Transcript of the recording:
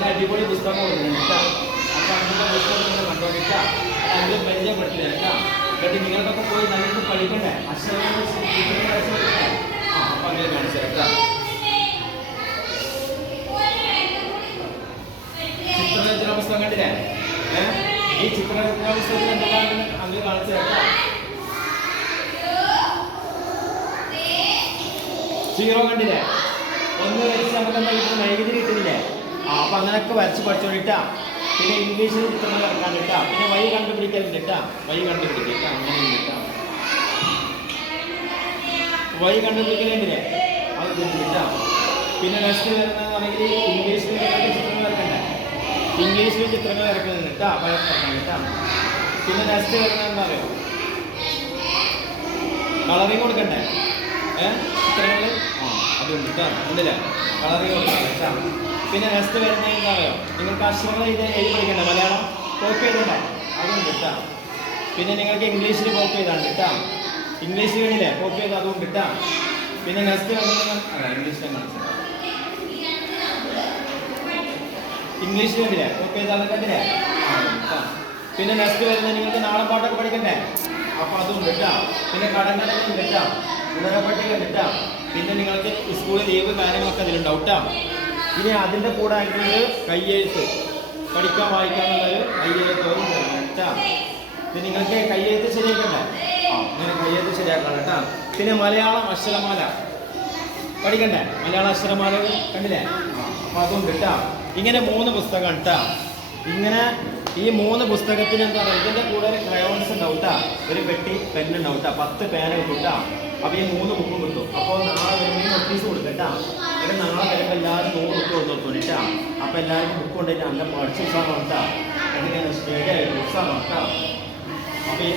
നല്ല അടിപൊളി പുസ്തകം കൊടുക്കുന്നുണ്ട്. അപ്പോൾ അങ്ങനത്തെ പുസ്തകം നിങ്ങൾ കണ്ടോണ്ടിട്ടാ അത് പരിചയപ്പെടുത്തില്ല കേട്ടോ. എന്നിട്ട് നിങ്ങൾക്കൊക്കെ പോയി നല്ലത് പഠിക്കണ്ടേ, അക്ഷരങ്ങൾ അപ്പോൾ അങ്ങനെ കാണിച്ചു കേട്ടോ. ചിത്രരചന പുസ്തകം കണ്ടില്ലേ? ഈ ചിത്രരചന പുസ്തകത്തിൽ എന്തൊക്കെയാണ് അങ്ങനെ കാണിച്ചു കേട്ടോ. സീറോ കണ്ടില്ലേ? ഒന്ന് വെച്ച് നമുക്ക് എന്താ കിട്ടുന്നത്? വൈദ്യുതി കിട്ടുന്നില്ലേ? അപ്പം അങ്ങനെയൊക്കെ വരച്ച് പഠിച്ചോണ്ടിട്ടാ. പിന്നെ ഇംഗ്ലീഷിൽ ചിത്രങ്ങൾ ഇറക്കാൻ കിട്ടാ. പിന്നെ വഴി കണ്ടുപിടിക്കലുണ്ട് കേട്ടാ. വഴി കണ്ടുപിടിക്കുക അങ്ങനെ കിട്ടാം. വഴി കണ്ടുപിടിക്കലുണ്ടില്ലേ? അത് കിട്ടാം. പിന്നെ നെക്സ്റ്റ് വരുന്നതാണെങ്കിൽ ഇംഗ്ലീഷിൽ ചിത്രങ്ങൾ ഇറക്കണ്ടേ? ഇംഗ്ലീഷിൽ ചിത്രങ്ങൾ ഇറക്കുന്നുണ്ട് കേട്ടാ. ഇറക്കാൻ കേട്ടാ. പിന്നെ നെക്സ്റ്റ് വരുന്നത് എന്താ പറയുക? കളറിങ് കൊടുക്കണ്ടേ? ചിത്രങ്ങൾ അതുകൊണ്ട് കേട്ടോ. ഉണ്ടല്ലേ? കളറിങ് കൊടുക്കണം കേട്ടാ. പിന്നെ നെക്സ്റ്റ് വരുന്നത് എന്താ പറയുക? നിങ്ങൾക്ക് അക്ഷരങ്ങൾ ഇത് എഴുതി പഠിക്കണ്ടേ? മലയാളം കോപ്പി ചെയ്തോണ്ടോ? അതുകൊണ്ട് കേട്ടാ. പിന്നെ നിങ്ങൾക്ക് ഇംഗ്ലീഷിൽ കോപ്പി ചെയ്താണ് കേട്ടാ. ഇംഗ്ലീഷിൽ വേണ്ടില്ലേ കോപ്പി ചെയ്ത് അതുകൊണ്ട് കേട്ടാ. പിന്നെ നെക്സ്റ്റ് ഇംഗ്ലീഷിൽ വേണ്ടില്ലേ കോപ്പി ചെയ്താൽ കണ്ടില്ലേ? പിന്നെ നെക്സ്റ്റ് വരുന്നത് നിങ്ങൾക്ക് നാളെ പാട്ടൊക്കെ പഠിക്കണ്ടേ? അപ്പോൾ അതും കേട്ടാ. പിന്നെ കടങ്കടലും കേട്ടാ. ഉദരപ്പട്ടിക കേട്ടാ. പിന്നെ നിങ്ങൾക്ക് സ്കൂളിൽ ലീവ് കാര്യങ്ങളൊക്കെ അതിലുണ്ടാവും കേട്ടാ. ഇനി അതിൻ്റെ കൂടെ ആയിട്ടുള്ളത് കയ്യെഴുത്ത് പഠിക്കാൻ വായിക്കാനുള്ളൊരു കയ്യെഴുത്ത് കേട്ടാ. പിന്നെ നിങ്ങൾക്ക് കയ്യെഴുത്ത് ശരിയാക്കണ്ടേ? അങ്ങനെ കയ്യെഴുത്ത് ശരിയാക്കണം കേട്ടാ. പിന്നെ മലയാളം അക്ഷരമാല പഠിക്കണ്ടേ? മലയാളം അക്ഷരമാല കണ്ടില്ലേ? അപ്പോൾ അതും കേട്ടാ. ഇങ്ങനെ 3 പുസ്തകം കേട്ടാ. ഇങ്ങനെ ഈ 3 പുസ്തകത്തിന് എന്താ പറയുക? ഇതിൻ്റെ കൂടെ ക്രയോൺസ് ഉണ്ടാവും കേട്ടാ. ഒരു പെട്ടി പെന്നുണ്ടാവും കേട്ടാ. 10 പേന കിട്ടും കേട്ടാ. അപ്പോൾ ഈ 3 ബുക്കും കിട്ടും. അപ്പോൾ നാളെ വരുമ്പോൾ നോട്ടീസ് കൊടുക്കും കേട്ടാ. എന്നിട്ട് നാളെ വരുമ്പോൾ എല്ലാവരും 100 ബുക്ക് കൊടുത്തു കേട്ടാ. അപ്പോൾ എല്ലാവർക്കും ബുക്ക് കൊണ്ടുപോയിട്ട് നല്ല പഠിച്ച ഉത്സാഹം കേട്ടാ. എന്നിട്ട് സ്റ്റേഡിയായിട്ട് ഉത്സാഹം കേട്ടാ. അപ്പോൾ ഈ